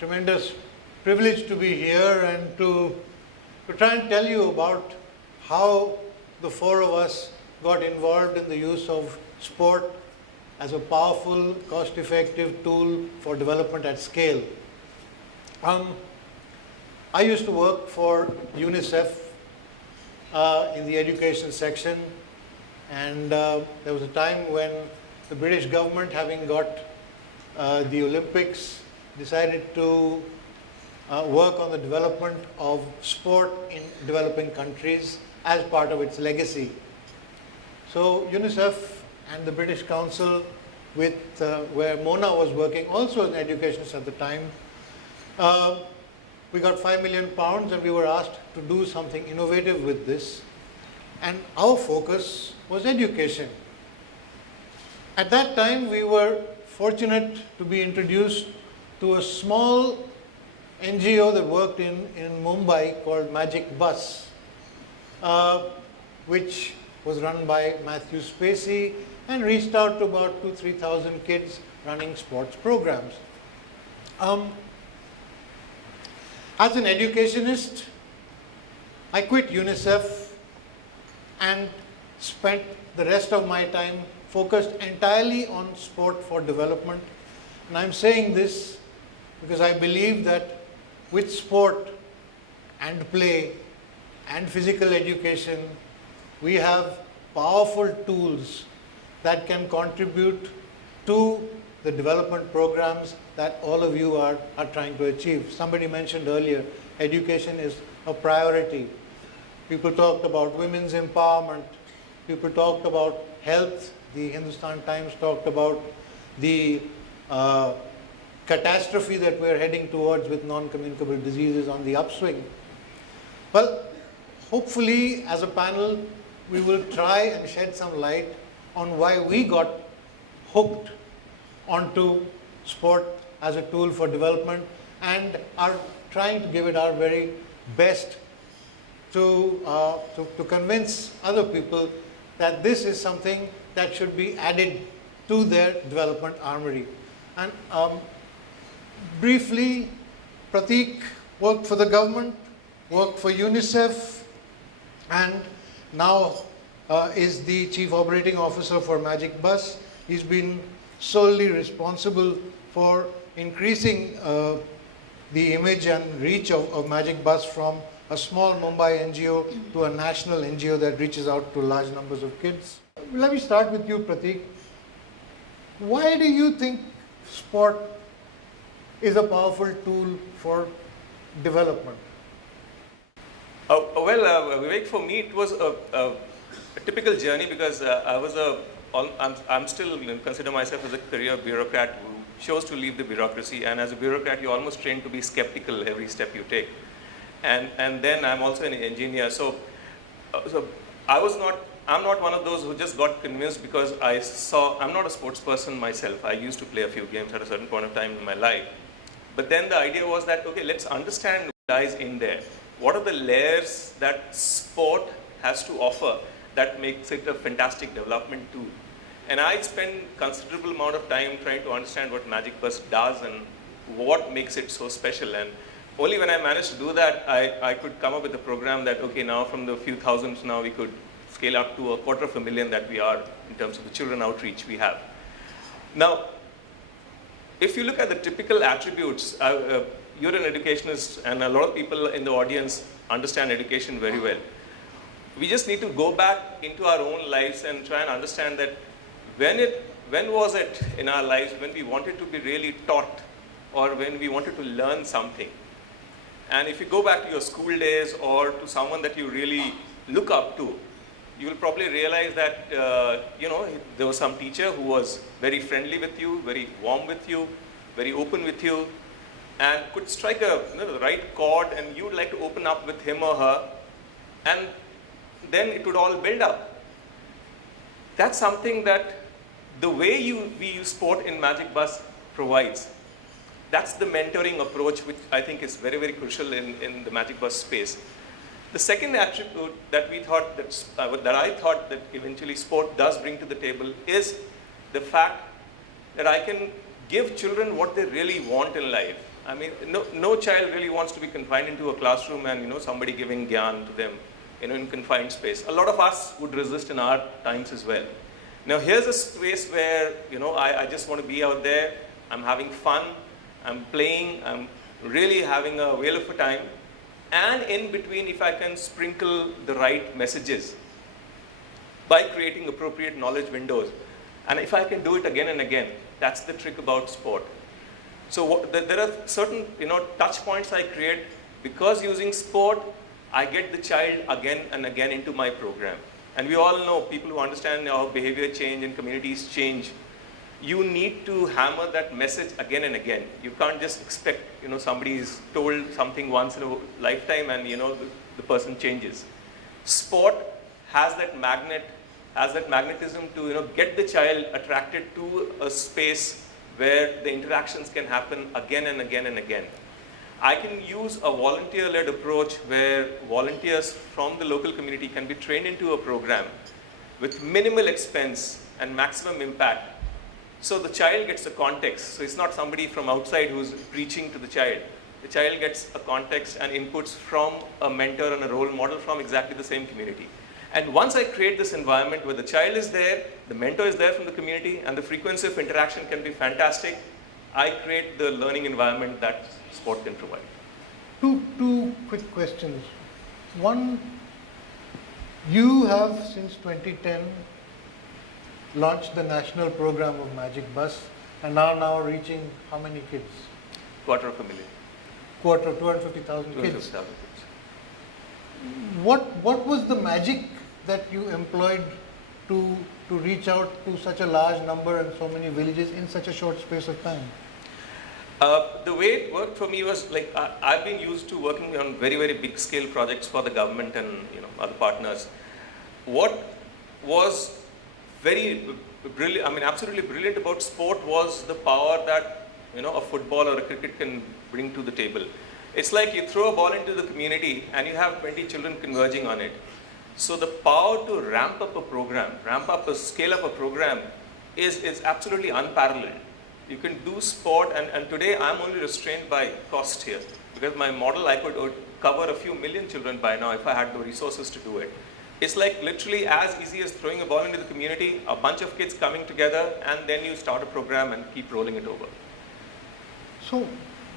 tremendous privilege to be here and to try and tell you about how the four of us got involved in the use of sport as a powerful, cost-effective tool for development at scale. I used to work for UNICEF in the education section, and there was a time when the British government, having got the Olympics, decided to work on the development of sport in developing countries as part of its legacy. So UNICEF and the British Council, with where Mona was working, also as an educationist at the time, we got £5 million and we were asked to do something innovative with this. And our focus was education. At that time, we were fortunate to be introduced to a small NGO that worked in Mumbai called Magic Bus, which was run by Matthew Spacey and reached out to about 2,000–3,000 kids running sports programs. As an educationist, I quit UNICEF and spent the rest of my time focused entirely on sport for development. And I'm saying this because I believe that with sport and play and physical education, we have powerful tools that can contribute to the development programs that all of you are trying to achieve. Somebody mentioned earlier, education is a priority. People talked about women's empowerment. People talked about health. The Hindustan Times talked about the catastrophe that we're heading towards with non-communicable diseases on the upswing. Well, hopefully as a panel, we will try and shed some light on why we got hooked onto sport as a tool for development and are trying to give it our very best to convince other people that this is something that should be added to their development armory. And briefly, Pratik worked for the government, worked for UNICEF, and now is the Chief Operating Officer for Magic Bus. He's been solely responsible for increasing the image and reach of Magic Bus from a small Mumbai NGO to a national NGO that reaches out to large numbers of kids. Let me start with you, Pratik. Why do you think sport is a powerful tool for development? Vivek, for me it was a typical journey because I'm still consider myself as a career bureaucrat who chose to leave the bureaucracy, and as a bureaucrat you're almost trained to be skeptical every step you take. And then I'm also an engineer, so I'm not one of those who just got convinced because I'm not a sports person myself. I used to play a few games at a certain point of time in my life. But then the idea was that, okay, let's understand what lies in there. What are the layers that sport has to offer that makes it a fantastic development tool? And I spent considerable amount of time trying to understand what Magic Bus does and what makes it so special. And only when I managed to do that, I could come up with a program that, okay, now from the few thousands, now we could scale up to 250,000 that we are in terms of the children outreach we have. Now, if you look at the typical attributes, you're an educationist and a lot of people in the audience understand education very well. We just need to go back into our own lives and try and understand that when was it in our lives when we wanted to be really taught or when we wanted to learn something. And if you go back to your school days or to someone that you really look up to, you will probably realize that there was some teacher who was very friendly with you, very warm with you, very open with you, and could strike the right chord, and you would like to open up with him or her, and then it would all build up. That's something that the way we use sport in Magic Bus provides. That's the mentoring approach, which I think is very, very crucial in the Magic Bus space. The second attribute that we thought that I thought that eventually sport does bring to the table is the fact that I can give children what they really want in life. I mean, no child really wants to be confined into a classroom and, somebody giving gyan to them, in confined space. A lot of us would resist in our times as well. Now, here's a space where, I just want to be out there. I'm having fun. I'm playing. I'm really having a whale of a time. And in between, if I can sprinkle the right messages by creating appropriate knowledge windows, and if I can do it again and again, that's the trick about sport. So there are certain, touch points I create because using sport, I get the child again and again into my program. And we all know, people who understand how behavior change and communities change, you need to hammer that message again and again. You can't just expect, somebody is told something once in a lifetime and, the person changes. Sport has that magnetism to, get the child attracted to a space where the interactions can happen again and again and again. I can use a volunteer-led approach where volunteers from the local community can be trained into a program with minimal expense and maximum impact. So the child gets a context. So it's not somebody from outside who's preaching to the child. The child gets a context and inputs from a mentor and a role model from exactly the same community. And once I create this environment where the child is there, the mentor is there from the community, and the frequency of interaction can be fantastic, I create the learning environment that sport can provide. Two quick questions. One, you have since 2010 launched the national program of Magic Bus and are now reaching how many kids? 250,000. 250,000 kids. What was the magic that you employed to reach out to such a large number and so many villages in such a short space of time? The way it worked for me was like I've been used to working on very, very big scale projects for the government and other partners. What was very brilliant, absolutely brilliant about sport was the power that a football or a cricket can bring to the table. It's like you throw a ball into the community and you have 20 children converging on it. So the power to ramp up a program, scale up a program is absolutely unparalleled. You can do sport, and today I'm only restrained by cost here because my model I could cover a few million children by now if I had the resources to do it. It's like literally as easy as throwing a ball into the community, a bunch of kids coming together, and then you start a program and keep rolling it over. So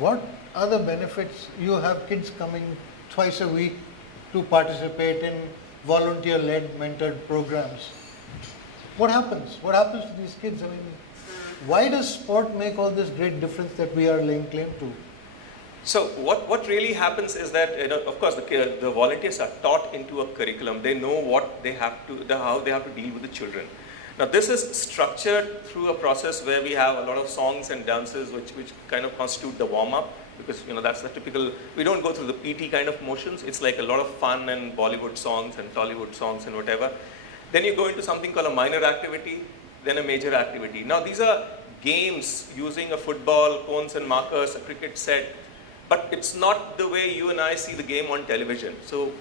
what are the benefits? You have kids coming twice a week to participate in volunteer-led mentored programs. What happens? What happens to these kids? Why does sport make all this great difference that we are laying claim to? So what really happens is that, of course, the volunteers are taught into a curriculum. They know what they have to, how they have to deal with the children. Now this is structured through a process where we have a lot of songs and dances which kind of constitute the warm-up, because that's the typical, we don't go through the PT kind of motions. It's like a lot of fun and Bollywood songs and Tollywood songs and whatever. Then you go into something called a minor activity, then a major activity. Now these are games using a football, cones and markers, a cricket set, but it's not the way you and I see the game on television. So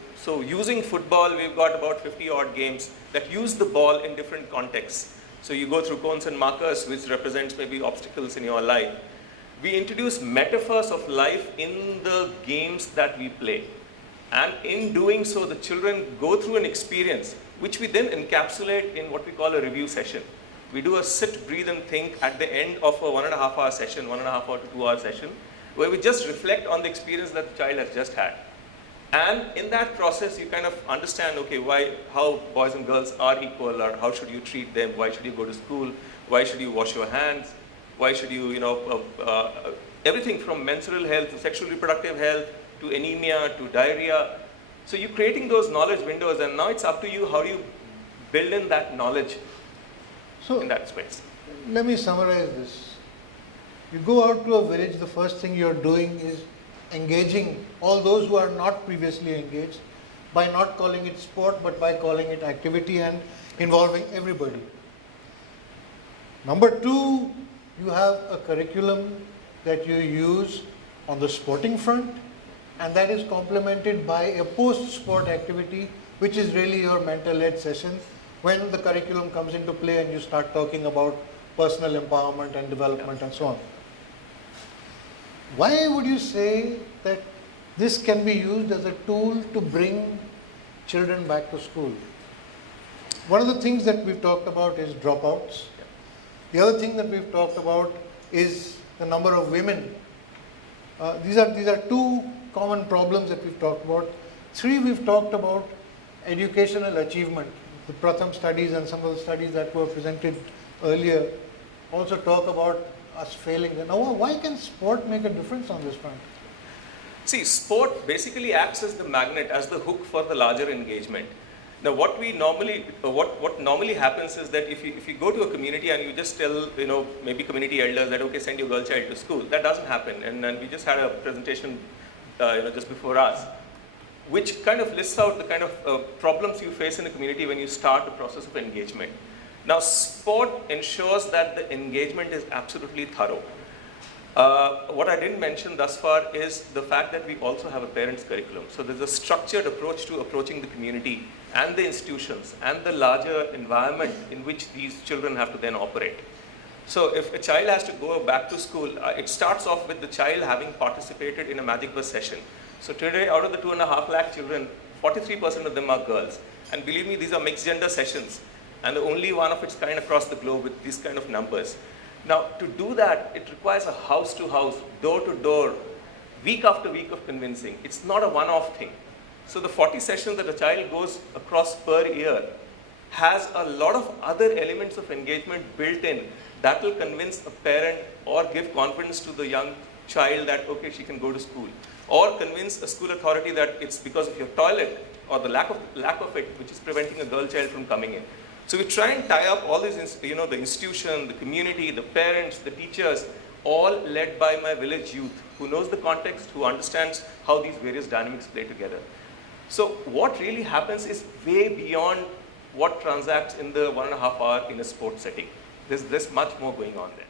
using football, we've got about 50 odd games that use the ball in different contexts. So you go through cones and markers, which represents maybe obstacles in your life. We introduce metaphors of life in the games that we play. And in doing so, the children go through an experience, which we then encapsulate in what we call a review session. We do a sit, breathe and think at the end of a 1.5 hour session, 1.5 hour to 2 hour session, where we just reflect on the experience that the child has just had. And in that process, you kind of understand, okay, how boys and girls are equal, or how should you treat them, why should you go to school, why should you wash your hands, why should you, everything from menstrual health to sexual reproductive health to anemia to diarrhea. So you're creating those knowledge windows, and now it's up to you how do you build in that knowledge in that space. Let me summarize this. You go out to a village, the first thing you're doing is engaging all those who are not previously engaged by not calling it sport, but by calling it activity and involving everybody. Number two, you have a curriculum that you use on the sporting front, and that is complemented by a post-sport activity, which is really your mentor-led session, when the curriculum comes into play and you start talking about personal empowerment and development and so on. Why would you say that this can be used as a tool to bring children back to school? One of the things that we've talked about is dropouts. The other thing that we've talked about is the number of women. These are two common problems that we've talked about. Three, we've talked about educational achievement. The Pratham studies and some of the studies that were presented earlier also talk about us failing. Now, why can sport make a difference on this front? See, sport basically acts as the magnet, as the hook for the larger engagement. Now, what normally happens is that if you go to a community and you just tell, maybe community elders that, okay, send your girl child to school, that doesn't happen. And we just had a presentation, just before us, which kind of lists out the kind of problems you face in the community when you start the process of engagement. Now, sport ensures that the engagement is absolutely thorough. What I didn't mention thus far is the fact that we also have a parents' curriculum. So there's a structured approach to approaching the community and the institutions and the larger environment in which these children have to then operate. So if a child has to go back to school, it starts off with the child having participated in a Magic Bus session. So today, out of the 2.5 lakh children, 43% of them are girls. And believe me, these are mixed gender sessions, and the only one of its kind across the globe with these kind of numbers. Now, to do that, it requires a house-to-house, door-to-door, week after week of convincing. It's not a one-off thing. So the 40 sessions that a child goes across per year has a lot of other elements of engagement built in that will convince a parent or give confidence to the young child that, okay, she can go to school. Or convince a school authority that it's because of your toilet or the lack of it which is preventing a girl child from coming in. So we try and tie up all these, the institution, the community, the parents, the teachers, all led by my village youth who knows the context, who understands how these various dynamics play together. So what really happens is way beyond what transacts in the 1.5 hour in a sports setting. There's much more going on there.